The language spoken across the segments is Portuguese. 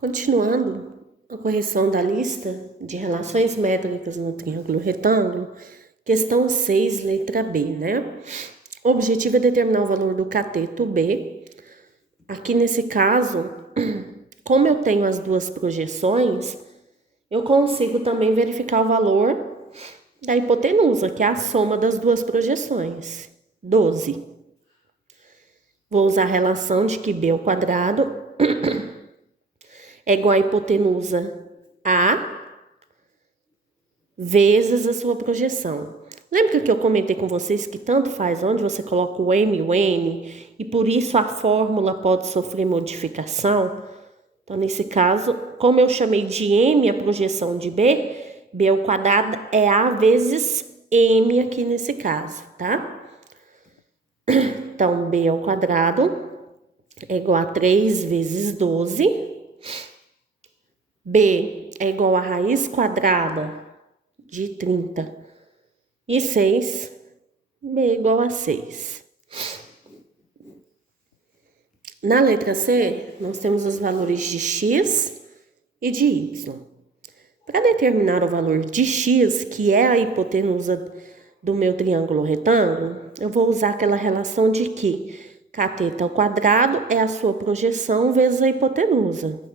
Continuando a correção da lista de relações métricas no triângulo retângulo, questão 6, letra B, né? O objetivo é determinar o valor do cateto B. Aqui nesse caso, como eu tenho as duas projeções, eu consigo também verificar o valor da hipotenusa, que é a soma das duas projeções, 12. Vou usar a relação de que B ao quadrado é igual à hipotenusa A vezes a sua projeção. Lembra que eu comentei com vocês que tanto faz onde você coloca o M e o N e por isso a fórmula pode sofrer modificação? Então, nesse caso, como eu chamei de M a projeção de B, B ao quadrado é A vezes M aqui nesse caso, tá? Então, B ao quadrado é igual a 3 vezes 12. B é igual a raiz quadrada de 30 e 6. B é igual a 6. Na letra C, nós temos os valores de x e de y. Para determinar o valor de x, que é a hipotenusa do meu triângulo retângulo, eu vou usar aquela relação de que cateto ao quadrado é a sua projeção vezes a hipotenusa.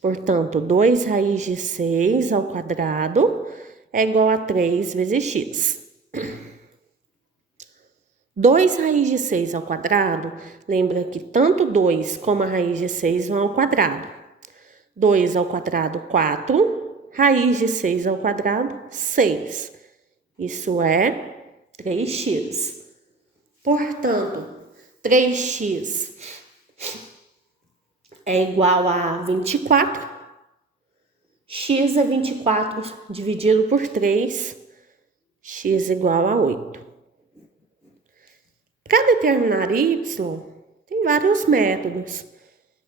Portanto, 2 raiz de 6 ao quadrado é igual a 3 vezes x. 2 raiz de 6 ao quadrado, lembra que tanto 2 como a raiz de 6 vão ao quadrado. 2 ao quadrado, 4. Raiz de 6 ao quadrado, 6. Isso é 3x. Portanto, 3x é igual a 24. X é 24 dividido por 3. X igual a 8. Para determinar y, tem vários métodos.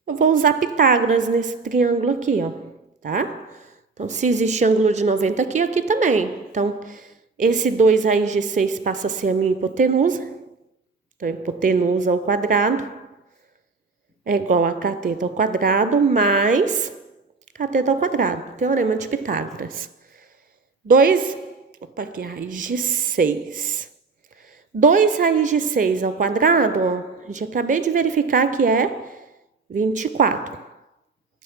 Eu vou usar Pitágoras nesse triângulo aqui, ó, tá? Então, se existe ângulo de 90 aqui, aqui também. Então, esse 2 raiz de 6 passa a ser a minha hipotenusa. Então, hipotenusa ao quadrado é igual a cateto ao quadrado mais cateto ao quadrado. Teorema de Pitágoras. 2, aqui, raiz de 6. 2 raiz de 6 ao quadrado, ó, já acabei de verificar que é 24.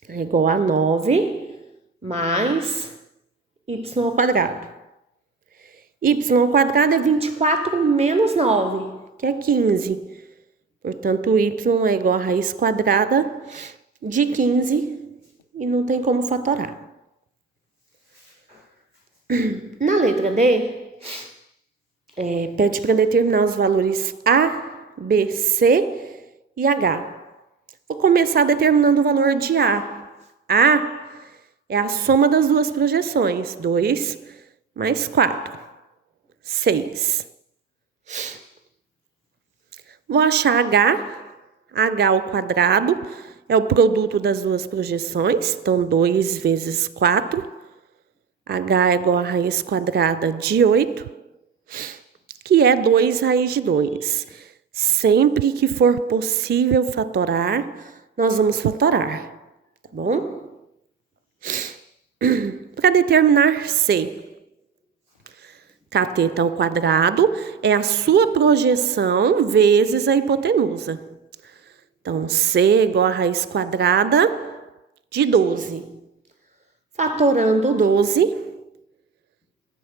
É igual a 9 mais y ao quadrado. Y ao quadrado é 24 menos 9, que é 15. Portanto, y é igual a raiz quadrada de 15 e não tem como fatorar. Na letra D, pede para determinar os valores A, B, C e H. Vou começar determinando o valor de A. A é a soma das duas projeções, 2 mais 4, 6. Vou achar H. H ao quadrado é o produto das duas projeções, então 2 vezes 4. H é igual a raiz quadrada de 8, que é 2 raiz de 2. Sempre que for possível fatorar, nós vamos fatorar, tá bom? Para determinar C, cateto ao quadrado é a sua projeção vezes a hipotenusa. Então, C é igual a raiz quadrada de 12. Fatorando 12,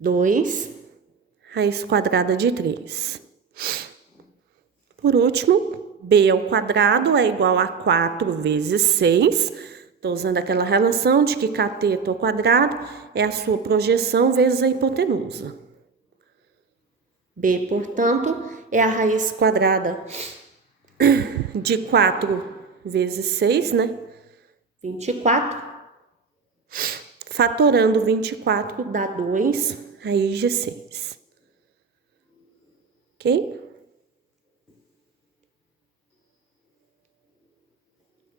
2 raiz quadrada de 3. Por último, B ao quadrado é igual a 4 vezes 6. Estou usando aquela relação de que cateto ao quadrado é a sua projeção vezes a hipotenusa. B, portanto, é a raiz quadrada de 4 vezes 6, né? 24. Fatorando 24 dá 2 raiz de 6. Ok?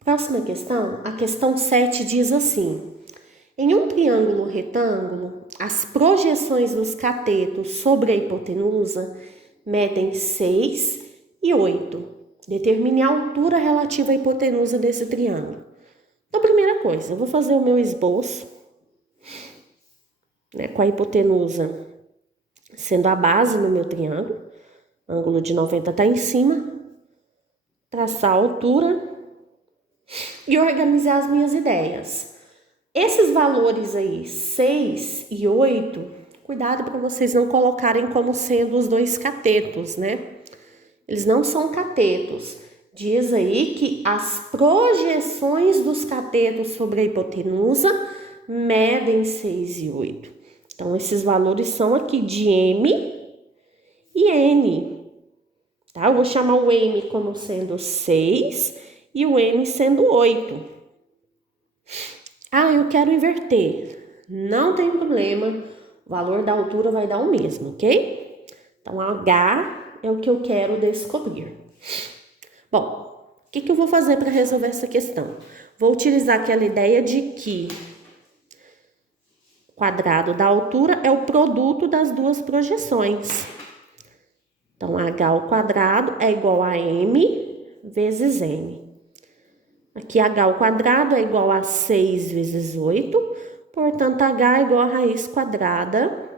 Próxima questão, a questão 7 diz assim: em um triângulo retângulo, as projeções dos catetos sobre a hipotenusa medem 6 e 8. Determine a altura relativa à hipotenusa desse triângulo. Então, primeira coisa, eu vou fazer o meu esboço, né, com a hipotenusa sendo a base no meu triângulo, ângulo de 90 tá em cima, traçar a altura e organizar as minhas ideias. Esses valores aí, 6 e 8, cuidado para vocês não colocarem como sendo os dois catetos, né? Eles não são catetos. Diz aí que as projeções dos catetos sobre a hipotenusa medem 6 e 8. Então, esses valores são aqui de M e N, tá? Eu vou chamar o M como sendo 6 e o N sendo 8. Ah, eu quero inverter. Não tem problema, o valor da altura vai dar o mesmo, ok? Então, H é o que eu quero descobrir. Bom, o que eu vou fazer para resolver essa questão? Vou utilizar aquela ideia de que o quadrado da altura é o produto das duas projeções. Então, H ao quadrado é igual a M vezes N. Aqui, H ao quadrado é igual a 6 vezes 8, portanto, H é igual a raiz quadrada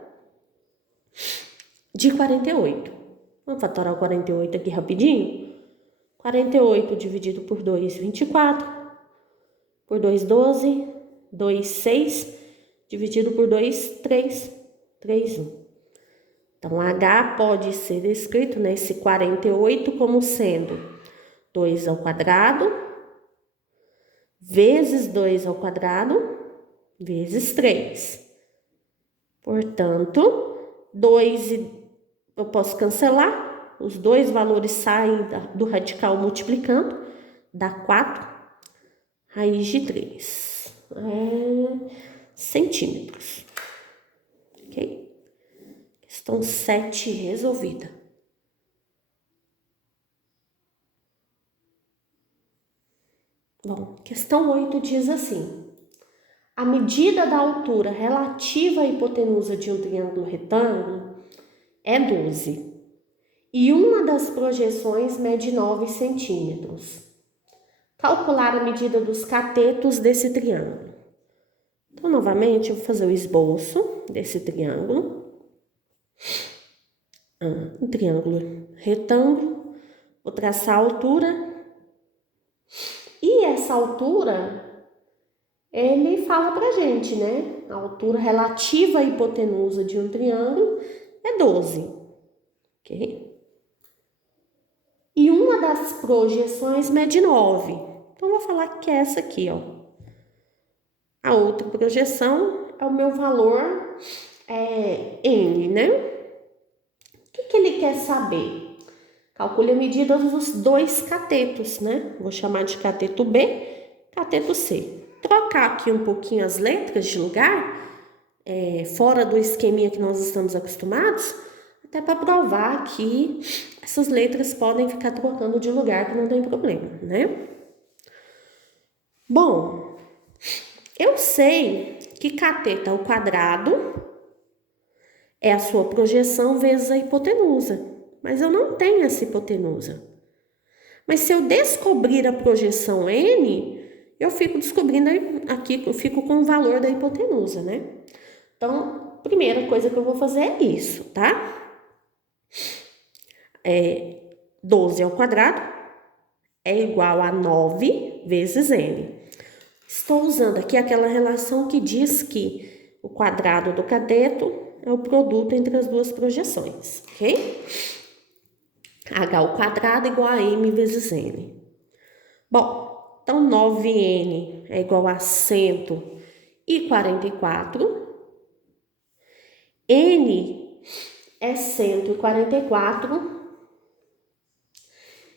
de 48. Vamos fatorar o 48 aqui rapidinho? 48 dividido por 2, 24. Por 2, 12. 2, 6. Dividido por 2, 3. 3, 1. Então, H pode ser escrito nesse 48 como sendo 2 ao quadrado vezes 2 ao quadrado vezes 3. Portanto, 2 eu posso cancelar, os dois valores saem do radical multiplicando, dá 4, raiz de 3 centímetros. Ok? Questão 7 resolvida. Bom, questão 8 diz assim: a medida da altura relativa à hipotenusa de um triângulo retângulo é 12 e uma das projeções mede 9 centímetros. Calcular a medida dos catetos desse triângulo. Então, novamente, eu vou fazer o esboço desse triângulo. Um triângulo retângulo. Vou traçar a altura. E essa altura, ele fala pra gente, né? A altura relativa à hipotenusa de um triângulo é 12. Ok? E uma das projeções mede 9. Então, vou falar que é essa aqui, ó. A outra projeção é o meu valor N, né? O que ele quer saber? Calcule a medida dos dois catetos, né? Vou chamar de cateto B, cateto C. Trocar aqui um pouquinho as letras de lugar, fora do esqueminha que nós estamos acostumados, até para provar que essas letras podem ficar trocando de lugar, que não tem problema, né? Bom, eu sei que cateto ao quadrado é a sua projeção vezes a hipotenusa, mas eu não tenho essa hipotenusa. Mas se eu descobrir a projeção N, eu fico descobrindo aqui, eu fico com o valor da hipotenusa, né? Então, primeira coisa que eu vou fazer é isso, tá? 12 ao quadrado é igual a 9 vezes N. Estou usando aqui aquela relação que diz que o quadrado do cateto é o produto entre as duas projeções, ok? H ao quadrado igual a M vezes N. Bom, então 9N é igual a 144. N é 144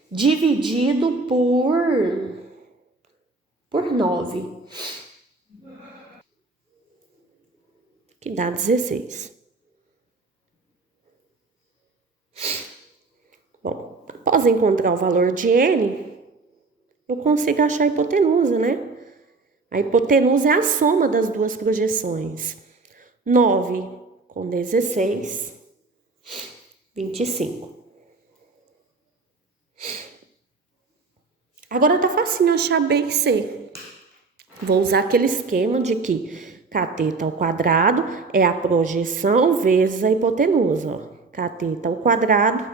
dividido por 9, que dá 16. Bom, após encontrar o valor de N, eu consigo achar a hipotenusa, né? A hipotenusa é a soma das duas projeções. 9 com 16, 25. Agora tá facinho achar B e C. Vou usar aquele esquema de que cateto ao quadrado é a projeção vezes a hipotenusa, ó. Cateto ao quadrado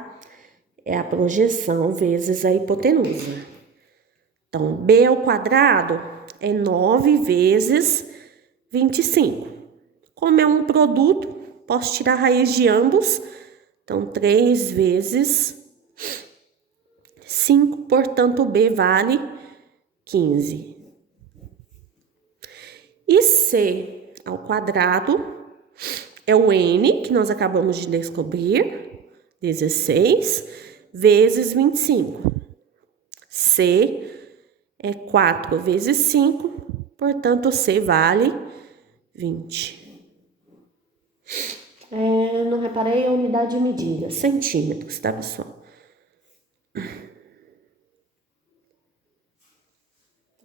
é a projeção vezes a hipotenusa. Então, b ao quadrado é 9 vezes 25. Como é um produto, posso tirar a raiz de ambos. Então, 3 vezes 5, portanto, b vale 15. E c ao quadrado é o n, que nós acabamos de descobrir, 16, vezes 25. C é 4 vezes 5, portanto, C vale 20. Não reparei a unidade de medida, centímetros, tá, pessoal?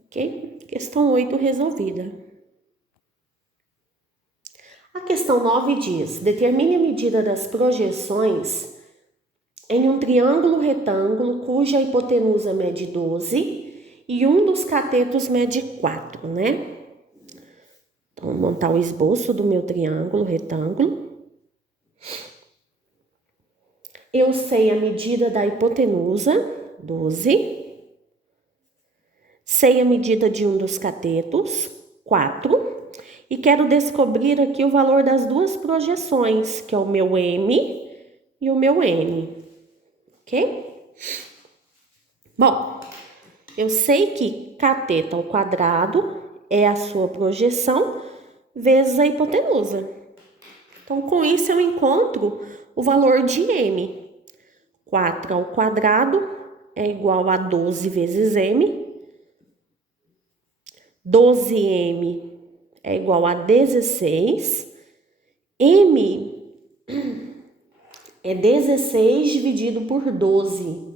Ok? Questão 8 resolvida. A questão 9 diz: determine a medida das projeções em um triângulo retângulo cuja hipotenusa mede 12 e um dos catetos mede 4, né? Então, vou montar o esboço do meu triângulo retângulo. Eu sei a medida da hipotenusa, 12. Sei a medida de um dos catetos, 4. E quero descobrir aqui o valor das duas projeções, que é o meu M e o meu N. Ok? Bom, eu sei que cateto ao quadrado é a sua projeção vezes a hipotenusa. Então, com isso, eu encontro o valor de M. 4 ao quadrado é igual a 12 vezes M. 12M é igual a 16. M é 16 dividido por 12.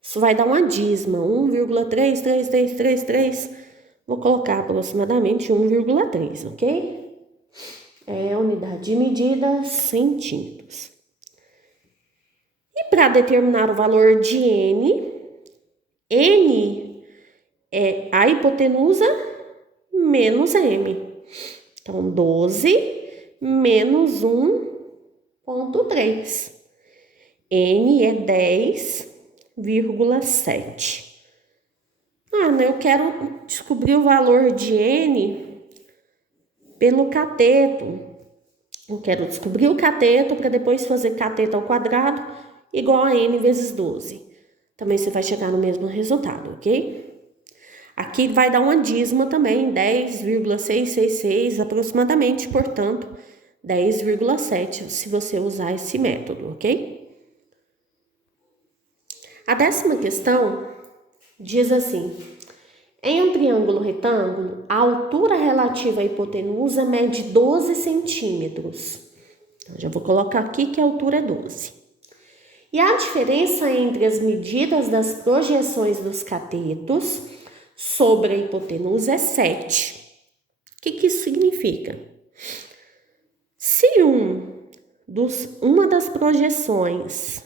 Isso vai dar uma dízima, 1,33333. Vou colocar aproximadamente 1,3, ok? É a unidade de medida, centímetros. E para determinar o valor de N é a hipotenusa menos M. Então, 12 menos 1,3. N é 10,7. Eu quero descobrir o valor de N pelo cateto. Eu quero descobrir o cateto para depois fazer cateto ao quadrado igual a N vezes 12. Também você vai chegar no mesmo resultado, ok? Aqui vai dar uma dízima também, 10,666 aproximadamente, portanto, 10,7 se você usar esse método, ok? A 10ª questão diz assim: em um triângulo retângulo, a altura relativa à hipotenusa mede 12 centímetros. Então, já vou colocar aqui que a altura é 12. E a diferença entre as medidas das projeções dos catetos sobre a hipotenusa é 7. O que isso significa? Se uma das projeções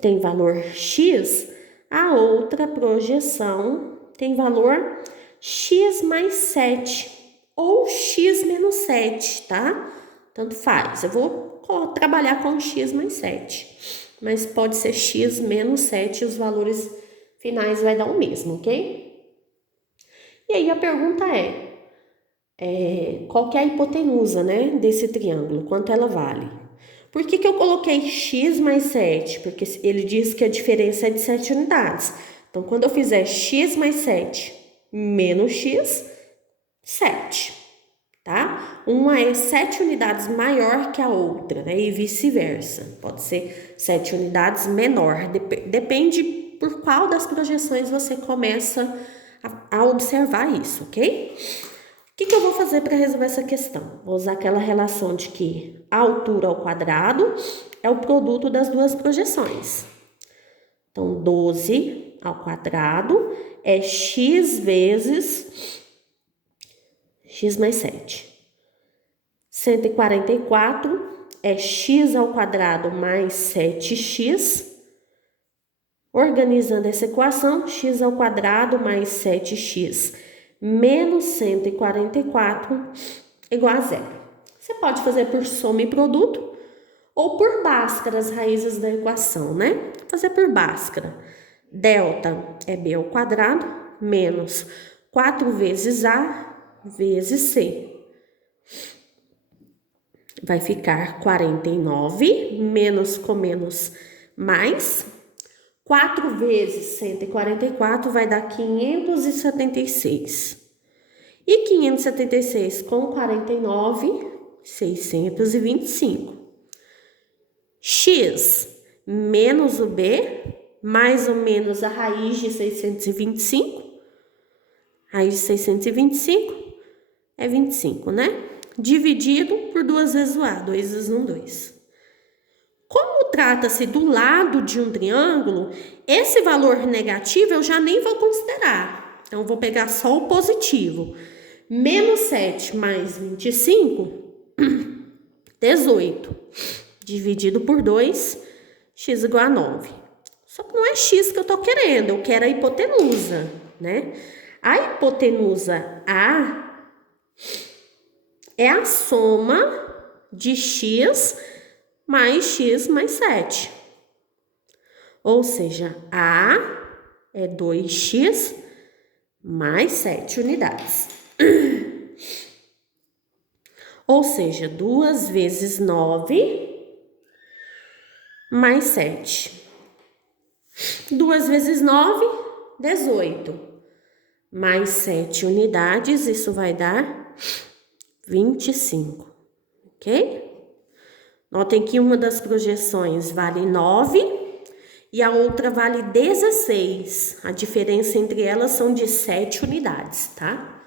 tem valor x, a outra projeção tem valor x mais 7 ou x menos 7, tá? Tanto faz. Eu vou trabalhar com x mais 7, mas pode ser x menos 7 e os valores finais vai dar o mesmo, ok? E aí a pergunta qual que é a hipotenusa, né, desse triângulo? Quanto ela vale? Por que eu coloquei x mais 7? Porque ele diz que a diferença é de 7 unidades. Então, quando eu fizer x mais 7 menos x, 7, tá? Uma é 7 unidades maior que a outra, né? E vice-versa. Pode ser 7 unidades menor. Depende por qual das projeções você começa a observar isso, ok? O que eu vou fazer para resolver essa questão? Vou usar aquela relação de que a altura ao quadrado é o produto das duas projeções. Então, 12 ao quadrado é x vezes x mais 7. 144 é x ao quadrado mais 7x. Organizando essa equação, x ao quadrado mais 7x menos 144 igual a zero. Você pode fazer por soma e produto ou por Bhaskara as raízes da equação, né? Vou fazer por Bhaskara. Delta é B ao quadrado menos 4 vezes A vezes C. Vai ficar 49, menos com menos mais. 4 vezes 144 vai dar 576. E 576 com 49, 625. X menos o B, mais ou menos a raiz de 625. Raiz de 625 é 25, né? Dividido por 2 vezes o A, 2 vezes 1, 2. Como trata-se do lado de um triângulo, esse valor negativo eu já nem vou considerar. Então, eu vou pegar só o positivo. Menos 7 mais 25, 18. Dividido por 2, x igual a 9. Só que não é x que eu tô querendo, eu quero a hipotenusa, né? A hipotenusa A é a soma de x mais 7. Ou seja, A é 2x mais 7 unidades. Ou seja, 2 vezes 9 mais 7. 2 vezes 9, 18. Mais 7 unidades, isso vai dar 25, ok? Notem que uma das projeções vale 9 e a outra vale 16. A diferença entre elas são de 7 unidades, tá?